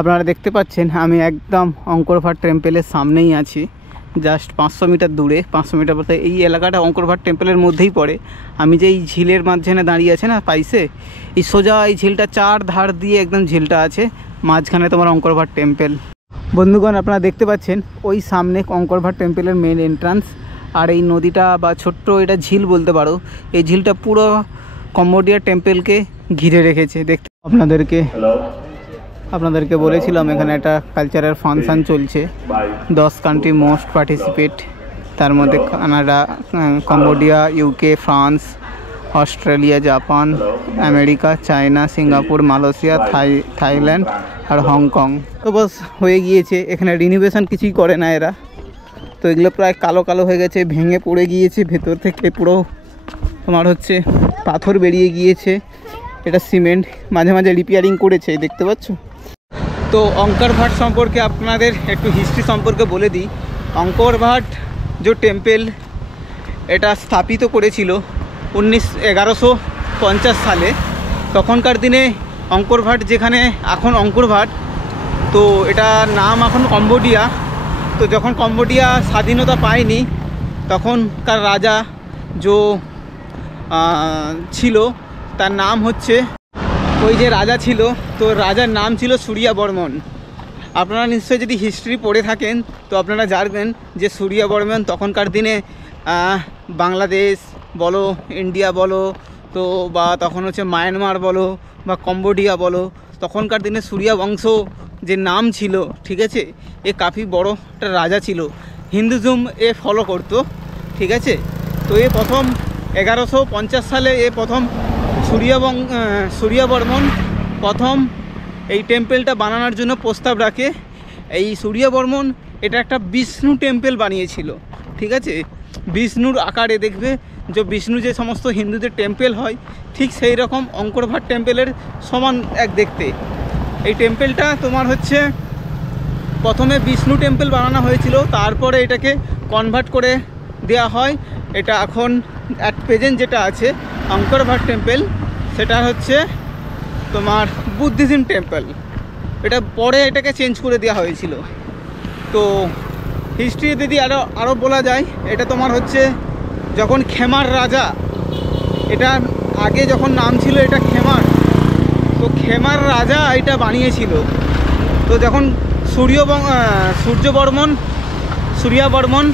আপনারা দেখতে পাচ্ছেন আমি একদম অঙ্করভাট টেম্পেলের সামনেই আছি, জাস্ট 500 মিটার দূরে। 500 মিটার বলতে এই এলাকাটা অঙ্করভাট টেম্পেলের মধ্যেই পড়ে। আমি যে এই ঝিলের মাঝখানে দাঁড়িয়ে আছে না পাইছে, এই সোজা এই ঝিলটা চার ধার দিয়ে একদম ঝিলটা আছে, মাঝখানে তোমার অঙ্করভাট টেম্পেল। বন্ধুগণ আপনারা দেখতে পাচ্ছেন ওই সামনে অঙ্করভাট টেম্পেলের মেন এন্ট্রান্স, আর এই নদীটা বা ছোট্ট এটা ঝিল বলতে পারো, এই ঝিলটা পুরো কম্বোডিয়া টেম্পেলকে ঘিরে রেখেছে। দেখতে আপনাদেরকে বলেছিলাম এখানে একটা কালচারাল ফাংশান চলছে, 10 কান্ট্রি মোস্ট পার্টিসিপেট, তার মধ্যে Canada, Cambodia, UK, France, Australia, Japan, America, China, Singapore, Malaysia, Thailand আর হংকং। তো বস হয়ে গিয়েছে, এখানে রিনোভেশন কিছুই করে না এরা, তো এগুলো প্রায় কালো কালো হয়ে গেছে, ভেঙে পড়ে গিয়েছে, ভেতর থেকে পুরো তোমার হচ্ছে পাথর বেরিয়ে গিয়েছে। এটা সিমেন্ট, মাঝে মাঝে রিপেয়ারিং করেছে, দেখতে পাচ্ছ। তো অঙ্করভাট সম্পর্কে আপনাদের একটু হিস্ট্রি সম্পর্কে বলে দিই। অঙ্করভাট যে টেম্পেল এটা স্থাপিত করেছিল 1150 সালে। তখনকার দিনে অঙ্করভাট, যেখানে এখন অঙ্করভাট, তো এটা নাম এখন কম্বোডিয়া। তো যখন কম্বোডিয়া স্বাধীনতা পায়নি, তখনকার রাজা যে ছিল তার নাম হচ্ছে, ওই যে রাজা ছিল, তো রাজার নাম ছিল সূর্যবর্মন। আপনারা নিশ্চয়ই যদি হিস্ট্রি পড়ে থাকেন তো আপনারা জানবেন যে সূর্যবর্মন তখনকার দিনে বাংলাদেশ বলো, ইন্ডিয়া বলো, তো বা তখন হচ্ছে মায়ানমার বলো বা কম্বোডিয়া বলো, তখনকার দিনে সূর্যবংশ যে নাম ছিল, ঠিক আছে, এ কাফি বড় একটা রাজা ছিল। হিন্দুজম এ ফলো করতো, ঠিক আছে। তো এ প্রথম 1150 সালে এ প্রথম সূর্যবর্মন প্রথম এই টেম্পেলটা বানানোর জন্য প্রস্তাব রাখে। এই সূর্যবর্মন এটা একটা বিষ্ণু টেম্পেল বানিয়েছিল, ঠিক আছে। বিষ্ণুর আকারে, দেখবে যে বিষ্ণু যে সমস্ত হিন্দুদের টেম্পেল হয়, ঠিক সেই রকম অঙ্করভাট টেম্পেলের সমান এক দেখতে। এই টেম্পেলটা তোমার হচ্ছে প্রথমে বিষ্ণু টেম্পেল বানানো হয়েছিল, তারপরে এটাকে কনভার্ট করে দেওয়া হয়। এটা এখন অ্যাট প্রেজেন্ট যেটা আছে অঙ্করভাট টেম্পেল, সেটা হচ্ছে তোমার বুদ্ধিজম টেম্পল। এটা পরে এটাকে চেঞ্জ করে দেওয়া হয়েছিল। তো হিস্ট্রি যদি আরও বলা যায়, এটা তোমার হচ্ছে যখন খেমার রাজা, এটা আগে যখন নাম ছিল এটা খেমার, তো খেমার রাজা এটা বানিয়েছিল। তো যখন সূর্যবর্মন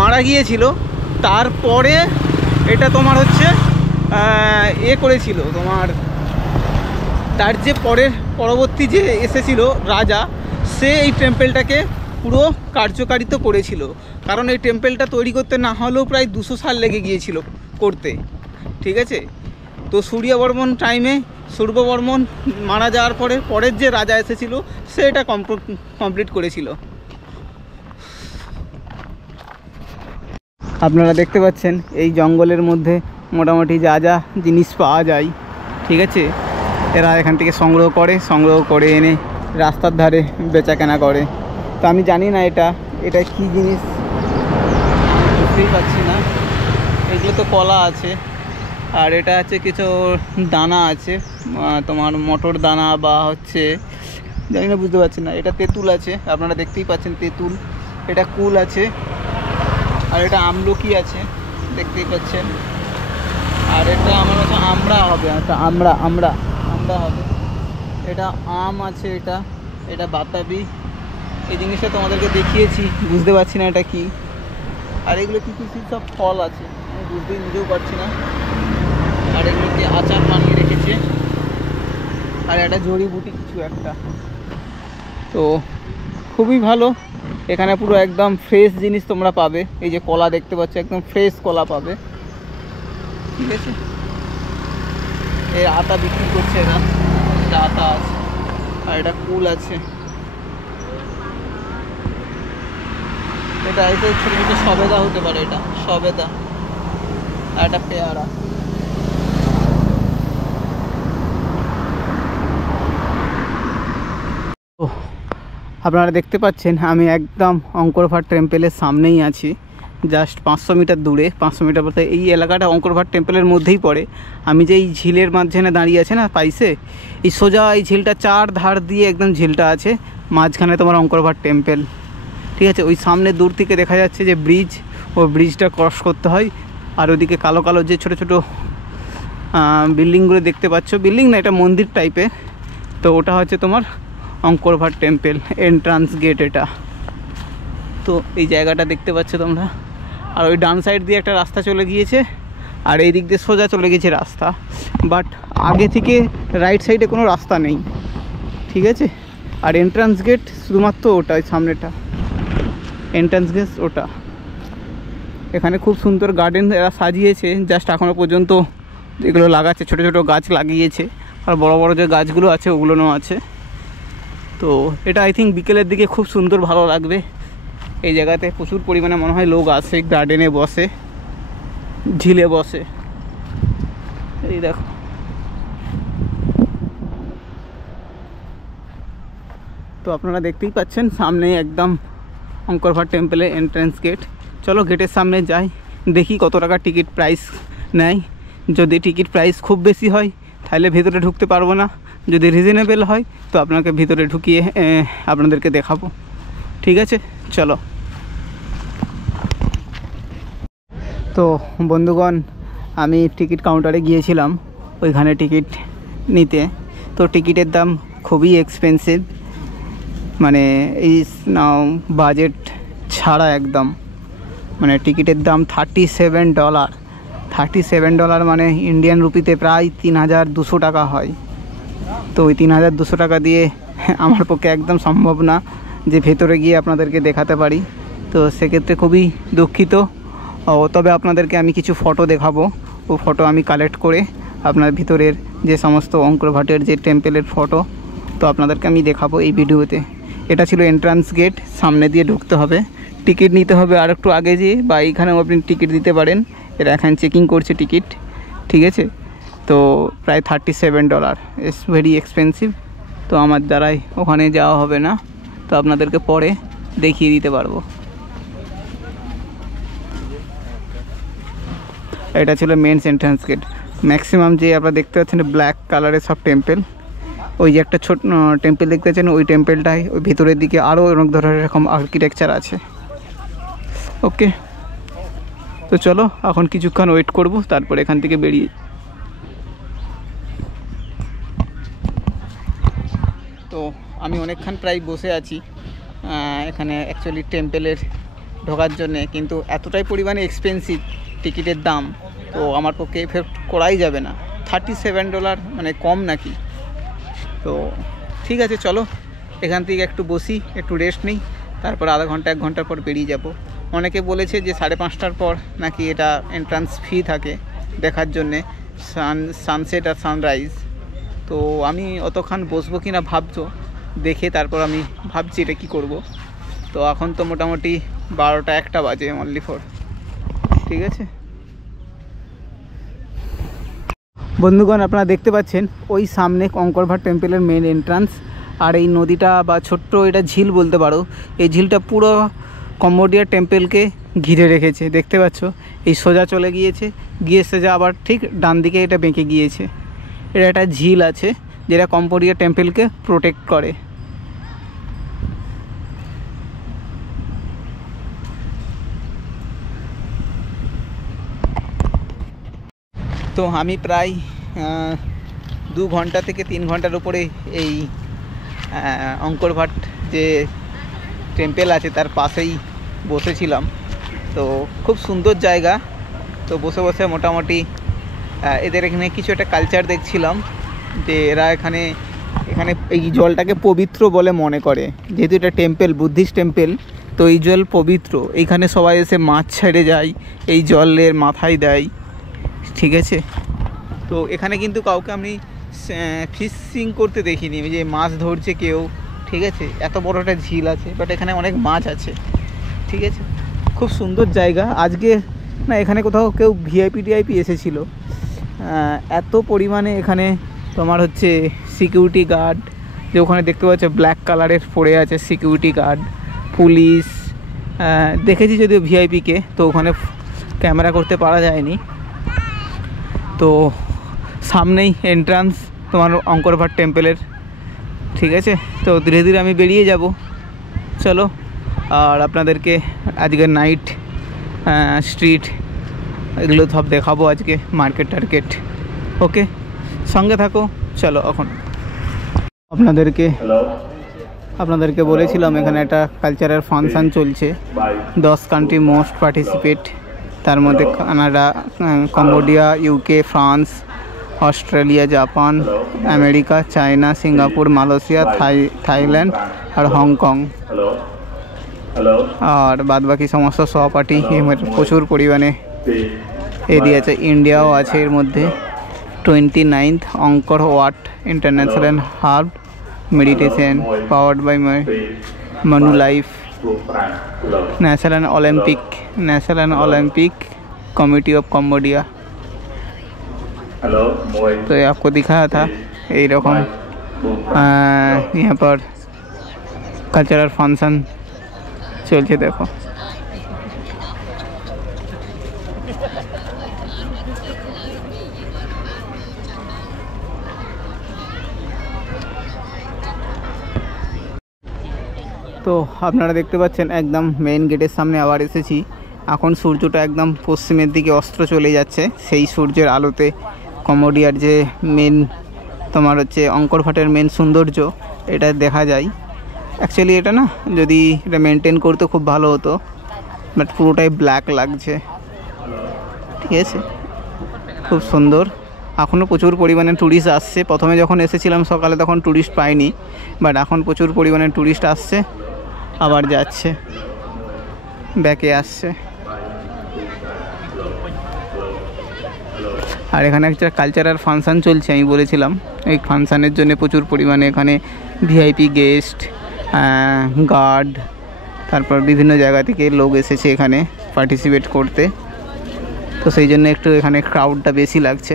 মারা গিয়েছিল, তারপরে এটা তোমার হচ্ছে করেছিল তোমার, তার যে পরবর্তী যে এসেছিল রাজা, সে এই টেম্পেলটাকে পুরো কার্যকারিত করেছিল। কারণ এই টেম্পেলটা তৈরি করতে না হলেও প্রায় 200 সাল লেগে গিয়েছিল করতে, ঠিক আছে। তো সূর্যবর্মন মারা যাওয়ার পরের যে রাজা এসেছিল, সে এটা কমপ্লিট করেছিল। আপনারা দেখতে পাচ্ছেন এই জঙ্গলের মধ্যে মোটামুটি যা যা জিনিস পাওয়া যায়, ঠিক আছে, এরা এখান থেকে সংগ্রহ করে এনে রাস্তার ধারে বেচাকেনা করে। তো আমি জানি না এটা কি জিনিস, বুঝতেই পারছি না। এগুলো তো কলা আছে, আর এটা হচ্ছে কিছু দানা আছে, তোমার মটর দানা বা হচ্ছে জানি না, বুঝতে পারছি না। এটা তেঁতুল আছে, আপনারা দেখতেই পাচ্ছেন তেঁতুল। এটা কুল আছে, আর এটা আমলকি আছে, দেখতেই পাচ্ছেন। আর এটা আমার হচ্ছে আমড়া হবে, একটা আমড়া হবে। এটা আম আছে, এটা বাতাবি। এই জিনিসটা তোমাদেরকে দেখিয়েছি, বুঝতে পারছি না এটা কি। আর এগুলো কি সব ফল আছে, আমি বুঝতেই নিজেও পারছি না। আর এগুলোকে আচার বানিয়ে রেখেছে, আর একটা জড়িবুটি কিছু একটা। তো খুবই ভালো, এখানে পুরো একদম ফ্রেশ জিনিস তোমরা পাবে। এই যে কলা দেখতে পাচ্ছ, একদম ফ্রেশ কলা পাবে, ঠিক আছে। এই আটা বিক্রি করছে এরা, এটা আটা আছে, আর এটা কুল আছে। এটা ছোটো ছোটো সবেদা হতে পারে, এটা সবেদা। আর এটা পেয়ারা। আপনারা দেখতে পাচ্ছেন আমি একদম অঙ্করভাট টেম্পেলের সামনেই আছি, জাস্ট 500 মিটার দূরে। 500 মিটার বলতে এই এলাকাটা অঙ্কর ভাট টেম্পলের মধ্যেই পড়ে। আমি যে এই ঝিলের মাঝখানে দাঁড়িয়ে আছে না পাইসে, এই সোজা এই ঝিলটা 4 ধার দিয়ে একদম ঝিলটা আছে, মাঝখানে তোমার অঙ্কর ভাট টেম্পল। ঠিক আছে, ওই সামনে দূর থেকে দেখা যাচ্ছে যে ব্রিজ, ওই ব্রিজটা ক্রস করতে হয়। আর ওদিকে কালো কালো যে ছোটো ছোটো বিল্ডিংগুলো দেখতে পাচ্ছ, বিল্ডিং না, এটা মন্দির টাইপের, তো ওটা হচ্ছে তোমার অঙ্কর ভাট টেম্পল এন্ট্রান্স গেট এটা। তো এই জায়গাটা দেখতে পাচ্ছ তোমরা। আর ওই ডান সাইড দিয়ে একটা রাস্তা চলে গিয়েছে, আর এই দিক দিয়ে সোজা চলে গেছে রাস্তা, বাট আগে থেকে রাইট সাইডে কোনো রাস্তা নেই। ঠিক আছে, আর এন্ট্রান্স গেট শুধুমাত্র ওটা, ওই সামনেটা এন্ট্রান্স গেট ওটা। এখানে খুব সুন্দর গার্ডেন এরা সাজিয়েছে, জাস্ট এখনও পর্যন্ত যেগুলো লাগাচ্ছে ছোটো ছোটো গাছ লাগিয়েছে, আর বড় বড় যে গাছগুলো আছে ওগুলোও আছে। তো এটা আই থিঙ্ক বিকেলের দিকে খুব সুন্দর ভালো লাগবে। এই জায়গাতে প্রচুর পরিমাণে মনে হয় লোক আসে, গার্ডেনে বসে, ঝিলে বসে। এই দেখো, তো আপনারা দেখতেই পাচ্ছেন সামনে একদম অঙ্কর ভাট টেম্পলের এন্ট্রান্স গেট। চলো গেটের সামনে যাই, দেখি কত টাকা টিকিট প্রাইস নেয়। যদি টিকিট প্রাইস খুব বেশি হয় তাহলে ভিতরে ঢুকতে পারবো না, যদি রিজনেবল হয় তো আপনাকে ভিতরে ঢুকিয়ে আপনাদেরকে দেখাবো। ঠিক আছে, চলো। তো বন্ধুগণ, আমি টিকিট কাউন্টারে গিয়েছিলাম ওইখানে টিকিট নিতে। তো টিকিটের দাম খুবই এক্সপেন্সিভ, মানে এই বাজেট ছাড়া একদম, মানে টিকিটের দাম $37। $37 মানে ইন্ডিয়ান রুপিতে প্রায় 3200 টাকা হয়। তো ওই 3200 টাকা দিয়ে আমার পক্ষে একদম সম্ভব না যে ভেতরে গিয়ে আপনাদেরকে দেখাতে পারি। তো সেক্ষেত্রে খুবই দুঃখিত। তবে আপনাদেরকে আমি কিছু ফটো দেখাবো, ও ফটো আমি কালেক্ট করে আপনার ভিতরের যে সমস্ত অঙ্কর ভাটের যে টেম্পলের ফটো, তো আপনাদেরকে আমি দেখাবো এই ভিডিওতে। এটা ছিল এন্ট্রান্স গেট, সামনে দিয়ে ঢুকতে হবে, টিকিট নিতে হবে আর একটু আগে যেয়ে, বা এইখানেও আপনি টিকিট দিতে পারেন। এরা এখন চেকিং করছে টিকিট। ঠিক আছে, তো প্রায় $37, ইটস ভেরি এক্সপেন্সিভ। তো আমার দ্বারাই ওখানে যাওয়া হবে না, তো আপনাদেরকে পরে দেখিয়ে দিতে পারবো। এটা ছিল মেন্স এন্ট্রান্স গেট। ম্যাক্সিমাম যে আপনারা দেখতে পাচ্ছেন ব্ল্যাক কালারের সব টেম্পল। ওই যে একটা ছোট টেম্পল দেখতে পাচ্ছেন, ওই টেম্পলটাই ওই ভিতরের দিকে আরও অনেক ধরনের এরকম আর্কিটেকচার আছে। ওকে, তো চলো এখন কিছুক্ষণ ওয়েট করব, তারপর এখান থেকে বেরিয়ে। তো আমি অনেকক্ষণ প্রায় বসে আছি এখানে অ্যাকচুয়ালি টেম্পলের ঢোকার জন্যে, কিন্তু এতটাই পরিমাণে এক্সপেন্সিভ টিকিটের দাম, তো আমার পক্ষে এফেক্ট করাই যাবে না। $37 মানে কম নাকি? তো ঠিক আছে, চলো এখান থেকে একটু বসি, একটু রেস্ট নিই, তারপর আধা ঘন্টা 1 ঘন্টার পর বেরিয়ে যাব। অনেকে বলেছে যে 5:30টার পর নাকি এটা এন্ট্রান্স ফি থাকে দেখার জন্যে সানসেট আর সানরাইজ। তো আমি অতক্ষণ বসবো কি না ভাবছো, দেখে তারপর আমি ভাবছি এটা কী করব। তো এখন তো মোটামুটি 12টা-1টা বাজে অনলি ফর। ঠিক আছে বন্ধুগণ, আপনারা দেখতে পাচ্ছেন ওই সামনে অঙ্কর ভাট টেম্পলের মেন এন্ট্রান্স, আর এই নদীটা বা ছোট্ট এটা ঝিল বলতে পারো, এই ঝিলটা পুরো কম্বোডিয়া টেম্পলকে ঘিরে রেখেছে। দেখতে পাচ্ছ এই সোজা চলে গিয়েছে, গিয়ে সোজা আবার ঠিক ডান দিকে এটা বেঁকে গিয়েছে। এটা একটা ঝিল আছে যেটা কম্বোডিয়া টেম্পলকে প্রোটেক্ট করে। তো আমি প্রায় 2 ঘন্টা থেকে 3 ঘন্টার উপরে এই অঙ্কর ভাট যে টেম্পল আছে তার পাশেই বসেছিলাম। তো খুব সুন্দর জায়গা। তো বসে বসে মোটামুটি এদের এখানে কিছু একটা কালচার দেখছিলাম, যে এরা এখানে এই জলটাকে পবিত্র বলে মনে করে, যেহেতু এটা টেম্পল, বুদ্ধিস্ট টেম্পল, তো এই জল পবিত্র। এইখানে সবাই এসে মাছ ছেড়ে যায়, এই জলের মাথায় দেয়। ঠিক আছে, তো এখানে কিন্তু কাউকে আমি ফিশিং করতে দেখিনি, যে মাছ ধরছে কেউ। ঠিক আছে, এত বড় একটা ঝিল আছে, বাট এখানে অনেক মাছ আছে। ঠিক আছে, খুব সুন্দর জায়গা। আজকে না এখানে কোথাও কেউ ভিআইপি এসেছিলো। এত পরিমাণে এখানে তোমার হচ্ছে সিকিউরিটি গার্ড, যে ওখানে দেখতে পাচ্ছ ব্ল্যাক কালারের পড়ে আছে সিকিউরিটি গার্ড, পুলিশ, দেখেছি যদিও ভিআইপিকে, তো ওখানে ক্যামেরা করতে পারা যায়নি। তো সামনেই এন্ট্রান্স তোমার অঙ্কর ভাট টেম্পলের, ঠিক আছে। তো ধীরে ধীরে আমি বেরিয়ে যাব, চলো। আর আপনাদেরকে আজকের নাইট স্ট্রিট এগুলো সব দেখাবো আজকে, মার্কেট টার্কেট। ওকে, সঙ্গে থাকো, চলো। এখন আপনাদেরকে বলেছিলাম এখানে একটা কালচারাল ফাংশান চলছে, 10 কান্ট্রি মোস্ট পার্টিসিপেট, তার মধ্যে Canada, Cambodia, UK, France, Australia, Japan, America, China, Singapore, Malaysia, Thailand আর হংকং। আর বাদবাকি সমস্ত সহপাঠী প্রচুর পরিমাণে এরিয়া আছে। ইন্ডিয়াও আছে এর মধ্যে। 29th Angkor Wat international herb meditation powered by Manulife, national Olympic committee of Cambodia. तो ये आपको दिखाया था यही रकम यहाँ पर कल्चरल फंक्शन चलছে, देखो। তো আপনারা দেখতে পাচ্ছেন একদম মেইন গেটের সামনে আবার এসেছি। এখন সূর্যটা একদম পশ্চিমের দিকে অস্ত চলে যাচ্ছে, সেই সূর্যের আলোতে কম্বোডিয়ার যে মেন তোমার হচ্ছে অঙ্কর ভাটের মেন সৌন্দর্য এটা দেখা যায়। অ্যাকচুয়ালি এটা না, যদি এটা মেনটেন করতে খুব ভালো হতো, বাট পুরোটাই ব্ল্যাক লাগছে, ঠিক আছে। খুব সুন্দর। এখনও প্রচুর পরিমাণে ট্যুরিস্ট আসছে। প্রথমে যখন এসেছিলাম সকালে তখন ট্যুরিস্ট পাইনি, বাট এখন প্রচুর পরিমাণে ট্যুরিস্ট আসছে, আবার যাচ্ছে, ব্যাকে আসছে। আর এখানে একটা কালচারাল ফাংশান চলছে, আমি বলেছিলাম এই ফাংশানের জন্য প্রচুর পরিমাণে এখানে ভিআইপি গেস্ট, গার্ড, তারপর বিভিন্ন জায়গা থেকে লোক এসেছে এখানে পার্টিসিপেট করতে। তো সেই জন্য একটু এখানে ক্রাউডটা বেশি লাগছে।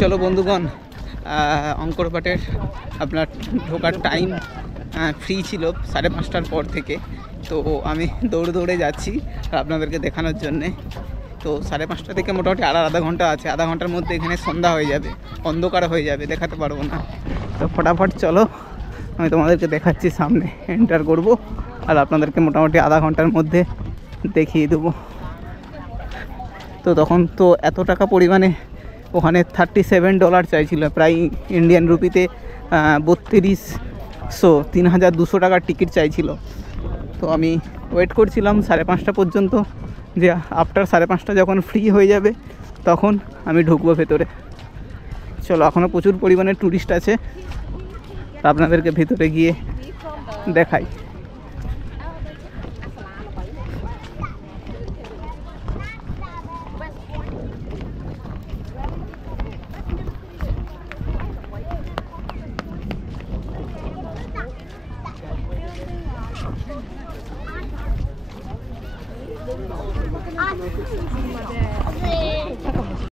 চলো বন্ধুগণ, অঙ্কর ভাটের আপনার ঢোকার টাইম ফ্রি ছিল 5:30টার পর থেকে। তো আমি দৌড়ে যাচ্ছি আপনাদেরকে দেখানোর জন্যে। তো 5:30 থেকে মোটামুটি আধা ঘন্টা আছে। আধা ঘন্টার মধ্যে এখানে সন্ধ্যা হয়ে যাবে, অন্ধকার হয়ে যাবে, দেখাতে পারবো না। তো ফটাফট চলো, আমি তোমাদেরকে দেখাচ্ছি। সামনে এন্টার করব আর আপনাদেরকে মোটামুটি আধা ঘন্টার মধ্যে দেখিয়ে দেবো। তো তখন তো এত টাকা পরিমাণে ওখানে $37 চাইছিল, প্রায় ইন্ডিয়ান রুপিতে 3,200 টাকার টিকিট চাইছিল। তো আমি ওয়েট করছিলাম 5:30 পর্যন্ত, যে আফটার 5:30 যখন ফ্রি হয়ে যাবে তখন আমি ঢুকবো ভেতরে। চলো, এখনও প্রচুর পরিমাণে ট্যুরিস্ট আছে, আপনাদেরকে ভেতরে গিয়ে দেখাই।